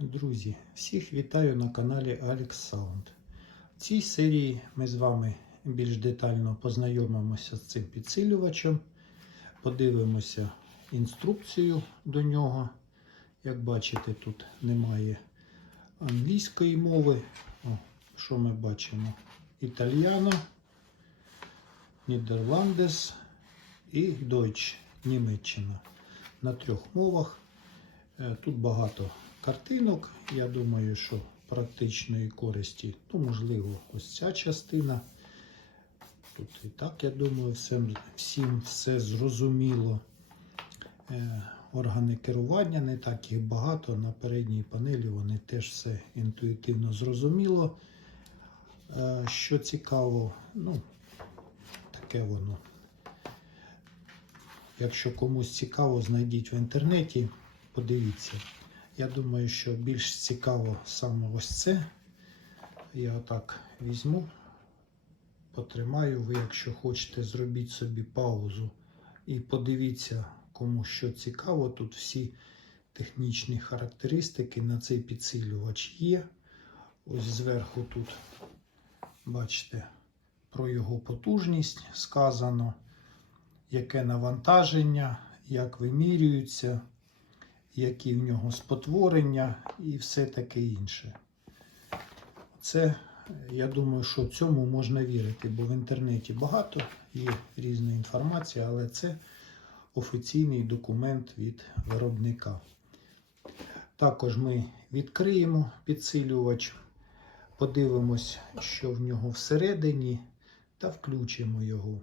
Друзі, всіх вітаю на каналі Alex Sound. В цій серії ми з вами більш детально познайомимося з цим підсилювачем, подивимося інструкцію до нього. Як бачите, тут немає англійської мови. О, що ми бачимо? Італіано, Нідерландес і Deutsch, Німеччина. На трьох мовах. Е, Тут багато картинок. Я думаю, що практичної користі, ну, можливо, ось ця частина. Тут і так, я думаю, всім, всім все зрозуміло. Е, Органи керування не так їх багато. На передній панелі вони теж все інтуїтивно зрозуміло. Е, Що цікаво, ну, таке воно. Якщо комусь цікаво, знайдіть в інтернеті, подивіться. Я думаю, що більш цікаво саме ось це. Я так візьму, потримаю. Ви, якщо хочете, зробіть собі паузу і подивіться, кому що цікаво. Тут всі технічні характеристики на цей підсилювач є. Ось зверху тут, бачите, про його потужність сказано, яке навантаження, як вимірюється які в нього спотворення і все таке інше. Це, я думаю, що цьому можна вірити, бо в інтернеті багато є різної інформації, але це офіційний документ від виробника. Також ми відкриємо підсилювач, подивимось, що в нього всередині, та включимо його.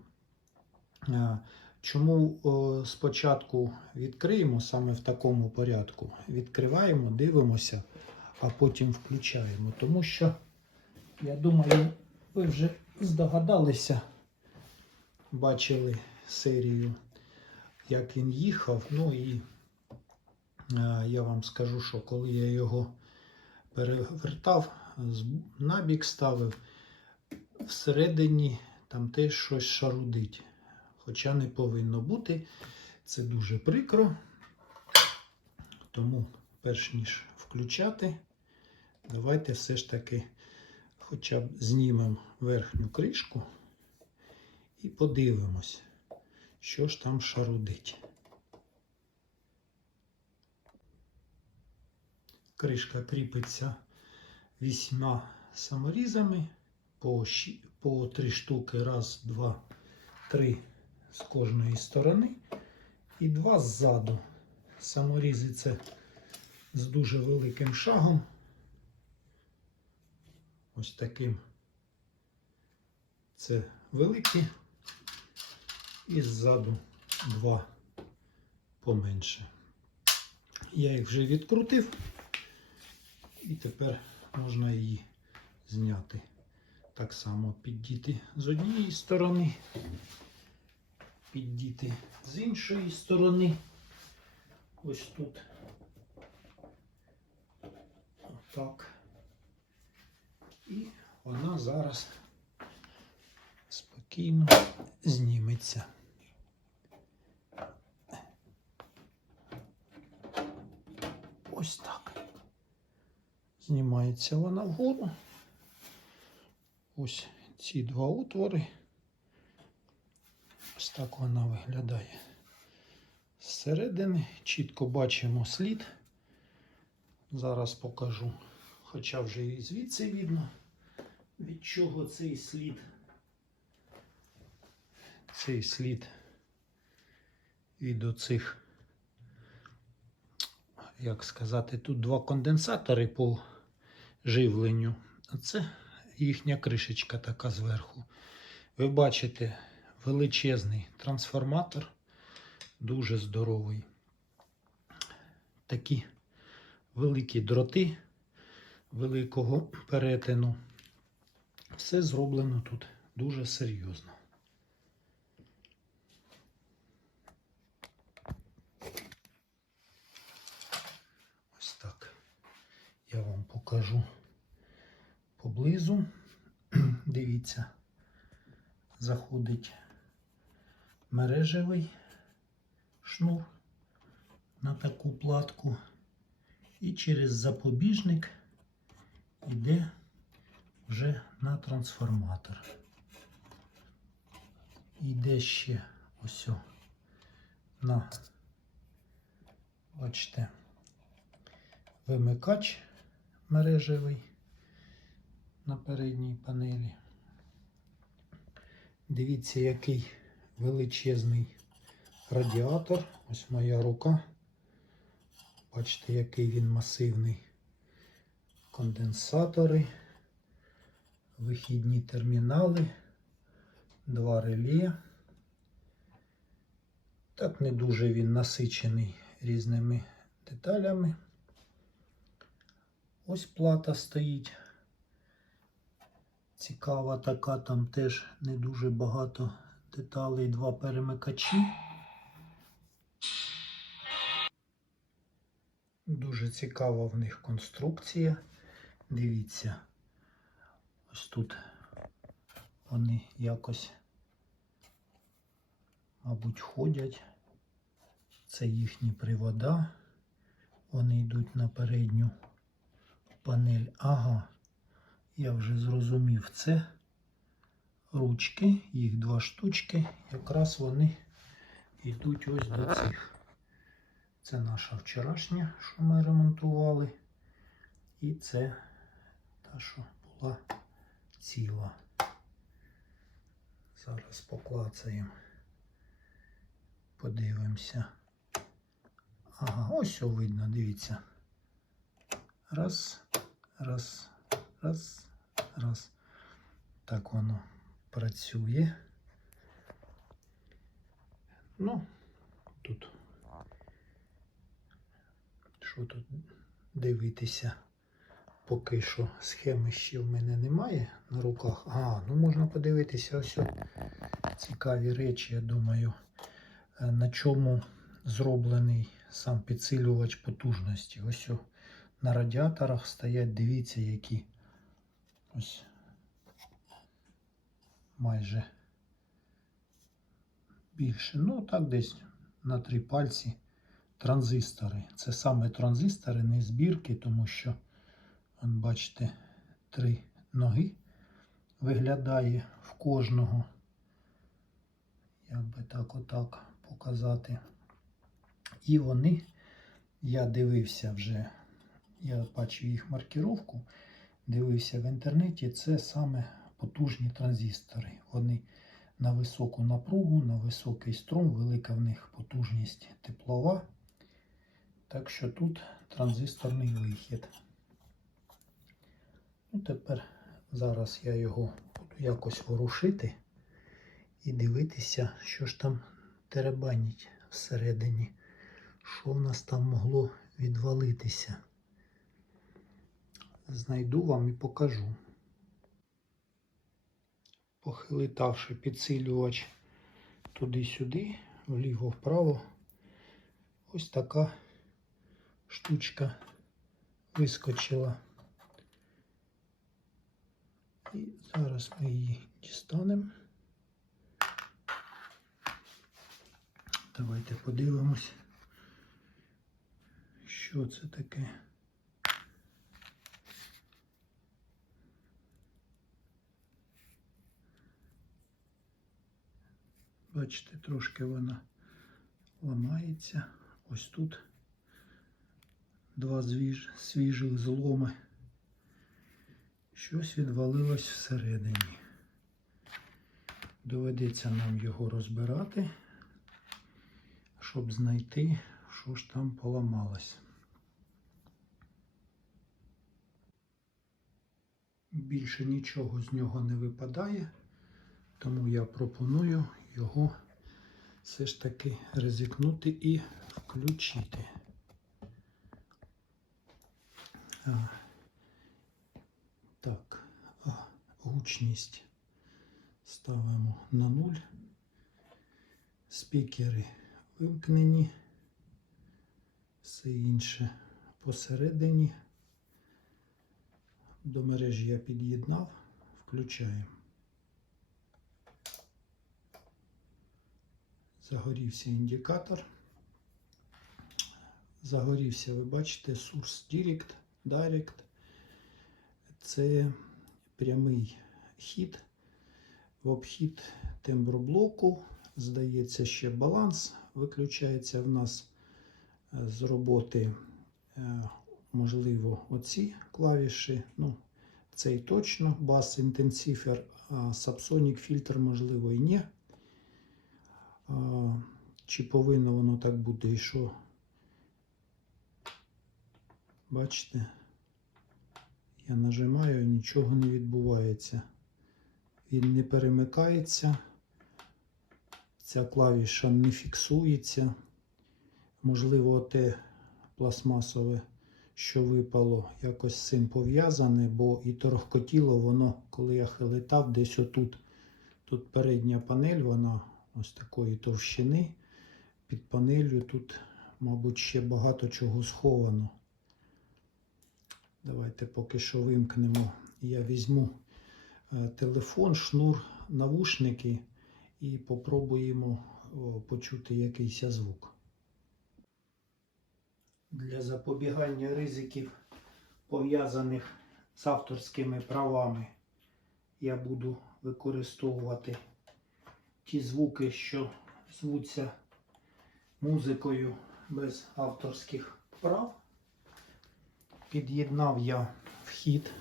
Чому спочатку відкриємо саме в такому порядку? Відкриваємо, дивимося, а потім включаємо. Тому що, я думаю, ви вже здогадалися, бачили серію, як він їхав. Ну і а, я вам скажу, що коли я його перевертав, набік ставив, всередині там теж щось шарудить. Хоча не повинно бути. Це дуже прикро. Тому, перш ніж включати, давайте все ж таки хоча б знімемо верхню кришку і подивимось, що ж там шарудить. Кришка кріпиться вісьма саморізами по, по три штуки. Раз, два, три з кожної сторони і два ззаду. Саморізи це з дуже великим шагом. Ось таким. Це великі. І ззаду два поменше. Я їх вже відкрутив, і тепер можна її зняти. Так само піддіти з однієї сторони піддіти з іншої сторони. Ось тут. Отак. І вона зараз спокійно зніметься. Ось так. Знімається вона вгору. Ось ці два отвори. Ось так вона виглядає. Зсередини чітко бачимо слід. Зараз покажу, хоча вже і звідси видно, від чого цей слід. Цей слід від оцих, як сказати, тут два конденсатори по живленню, а це їхня кришечка така зверху. Ви бачите, величезний трансформатор, дуже здоровий. Такі великі дроти великого перетину. Все зроблено тут дуже серйозно. Ось так. Я вам покажу поблизу. Дивіться, заходить мережевий шнур на таку платку. І через запобіжник йде вже на трансформатор. Йде ще ось на, бачите, вимикач мережевий на передній панелі. Дивіться, який величезний радіатор. Ось моя рука. Бачите, який він масивний. Конденсатори, вихідні термінали, два реле. Так не дуже він насичений різними деталями. Ось плата стоїть. Цікава така, там теж не дуже багато деталей, два перемикачі. Дуже цікава в них конструкція. Дивіться, ось тут вони якось, мабуть, ходять. Це їхні привода. Вони йдуть на передню панель. Ага, я вже зрозумів це. Ручки, їх два штучки. Якраз вони йдуть ось до цих. Це наша вчорашня, що ми ремонтували. І це та, що була ціла. Зараз поклацаємо. Подивимося. Ага, ось що видно, дивіться. Раз, раз, раз, раз. Так воно працює. Ну, тут що тут дивитися? Поки що схеми ще в мене немає на руках. А, ну можна подивитися ось цікаві речі, я думаю, Е, на чому зроблений сам підсилювач потужності. Ось на радіаторах стоять, дивіться, які ось майже більше. Ну, так десь на три пальці транзистори. Це саме транзистори, не збірки, тому що, он, бачите, три ноги виглядає в кожного. Як би так отак показати. І вони, я дивився вже, я бачив їх маркіровку, дивився в інтернеті, це саме потужні транзистори. Вони на високу напругу, на високий струм, велика в них потужність теплова. Так що тут транзисторний вихід. Ну, тепер зараз я його буду якось ворушити і дивитися, що ж там теребанить всередині. Що в нас там могло відвалитися. Знайду вам і покажу. Похилитавши підсилювач туди-сюди, вліво-вправо, ось така штучка вискочила. І зараз ми її дістанемо. Давайте подивимось, що це таке. Бачите, трошки вона ламається. Ось тут два звіж, свіжих зломи. Щось відвалилось всередині. Доведеться нам його розбирати, щоб знайти, що ж там поламалось. Більше нічого з нього не випадає, тому я пропоную його все ж таки ризикнути і включити. А, так, а, гучність ставимо на нуль. Спікери вимкнені, все інше посередині. До мережі я під'єднав, включаємо. Загорівся індикатор. загорівся, ви бачите, Source Direct, Direct. Це прямий хід. В обхід темброблоку. Здається, ще баланс виключається в нас е, з роботи, е, можливо, оці клавіші. Ну, цей точно, бас інтенсифер, а Subsonic фільтр, можливо, і ні. Чи повинно воно так бути і що? Бачите? Я нажимаю, нічого не відбувається. Він не перемикається. Ця клавіша не фіксується. Можливо, те пластмасове, що випало, якось з цим пов'язане, бо і торохкотіло воно, коли я хилитав, десь отут. Тут передня панель, вона ось такої товщини. Під панелью тут, мабуть, ще багато чого сховано. Давайте поки що вимкнемо. Я візьму е, телефон, шнур, навушники і попробуємо почути якийсь звук. Для запобігання ризиків, пов'язаних з авторськими правами, я буду використовувати ті звуки, що звуться музикою без авторських прав. Під'єднав я вхід,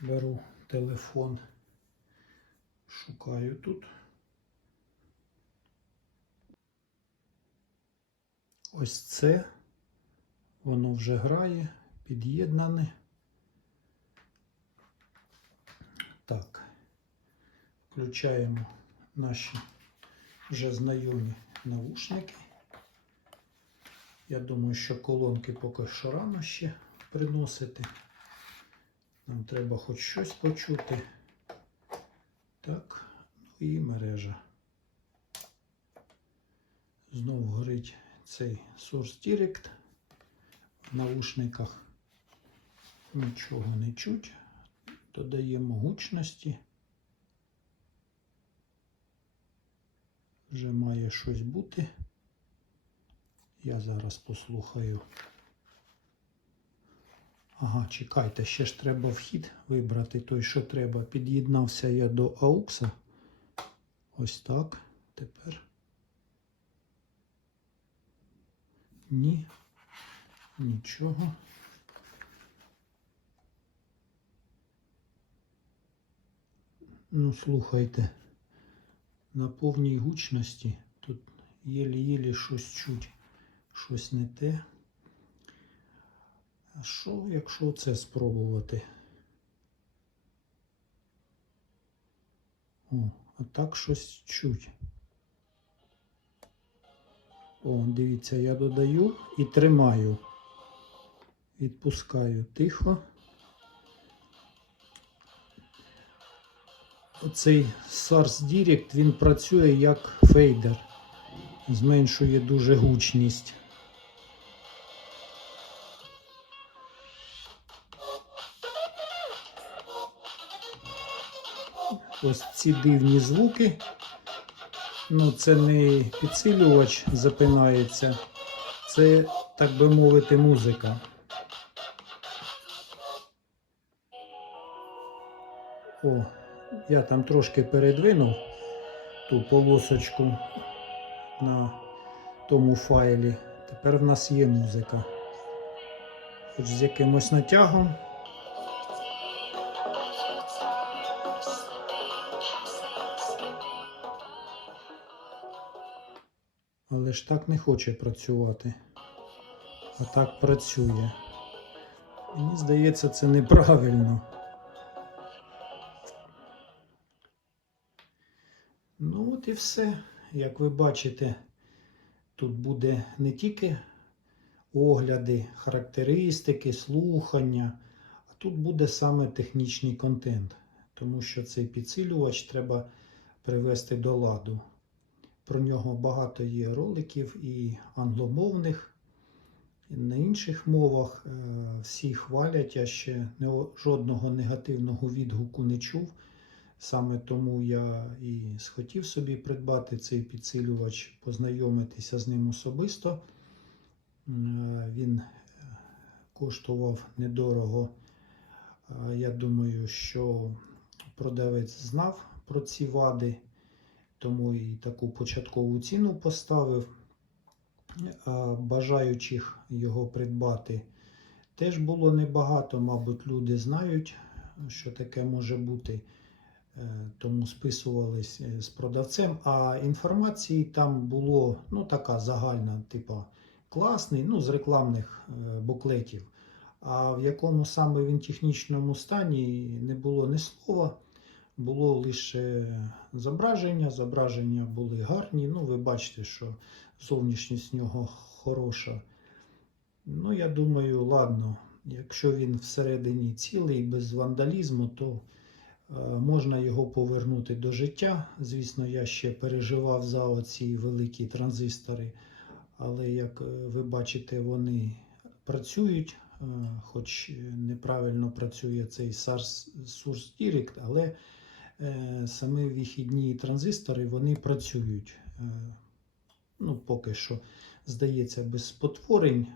беру телефон, шукаю тут. Ось це, воно вже грає, під'єднане. Так, включаємо наші вже знайомі навушники. Я думаю, що колонки поки що рано ще приносити. Нам треба хоч щось почути. Так, ну і мережа. Знову горить цей Source Direct. В навушниках нічого не чуть. Додаємо гучності. Вже має щось бути. Я зараз послухаю. Ага, чекайте, ще ж треба вхід вибрати той, що треба. Під'єднався я до AUX. Ось так. Тепер. Ні. Нічого. Ну, слухайте, на повній гучності тут єлі-єлі щось чуть, щось не те. А що, якщо це спробувати? О, а так щось чуть. О, дивіться, я додаю і тримаю. Відпускаю тихо. Оцей SARS Direct, він працює як фейдер. Зменшує дуже гучність. Ось ці дивні звуки. Ну, це не підсилювач запинається, це, так би мовити, музика. О, я там трошки передвинув ту полосочку на тому файлі. Тепер в нас є музика. Хоч з якимось натягом. Але ж так не хоче працювати. А так працює. Мені здається, це неправильно. І все. Як ви бачите, тут буде не тільки огляди, характеристики, слухання, а тут буде саме технічний контент, тому що цей підсилювач треба привести до ладу. Про нього багато є роликів і англомовних, на інших мовах. Е, Всі хвалять, я ще жодного негативного відгуку не чув. Саме тому я і схотів собі придбати цей підсилювач, познайомитися з ним особисто. Він е, коштував недорого. Е, Я думаю, що продавець знав про ці вади, тому і таку початкову ціну поставив. Бажаючих його придбати теж було небагато. Мабуть, люди знають, що таке може бути, е, тому списувались е, з продавцем. А інформації там було ну, така загальна, типу класний, ну, з рекламних е, буклетів. А в якому саме він технічному стані не було ні слова, було лише зображення. Зображення були гарні. Ну, ви бачите, що зовнішність нього хороша. Ну, я думаю, ладно, якщо він всередині цілий, без вандалізму, то е, можна його повернути до життя. Звісно, я ще переживав за оці великі транзистори, але як е, ви бачите, вони працюють, е, хоч неправильно працює цей SARS Source Direct, але е, самі вихідні транзистори вони працюють. Е, ну, поки що, здається, без спотворень,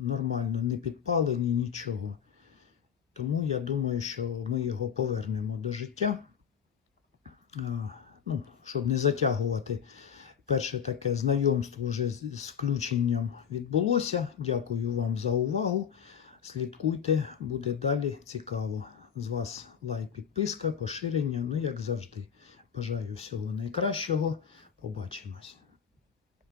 нормально, не підпалені, нічого. Тому я думаю, що ми його повернемо до життя. Ну, щоб не затягувати. Перше таке знайомство вже з, включенням відбулося. Дякую вам за увагу. Слідкуйте, буде далі цікаво. З вас лайк, підписка, поширення. Ну, як завжди. Бажаю всього найкращого. Побачимось.